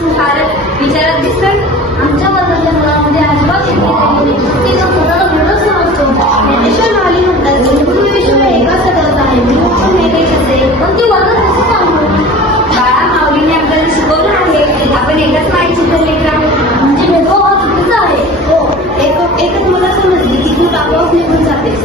विचारात दिसतात. आमच्या वर्गातल्या मुलांमध्ये अजिबात शेतीचा स्वतःला घडच नसतो. ज्ञानेश्वर माऊली म्हणतात गुरुविषय एका सदत आहे विमुक्त मेघेचे पण ती वर्गात कसं सांगू. बाळा माऊलीने आपल्याला शिकवलं आहे आपण एकाच माहिती लेकरा म्हणजे भेदभाव हा चुकीचा आहे. हो एकच मला समजली की तू आपोआप निघून जातेस.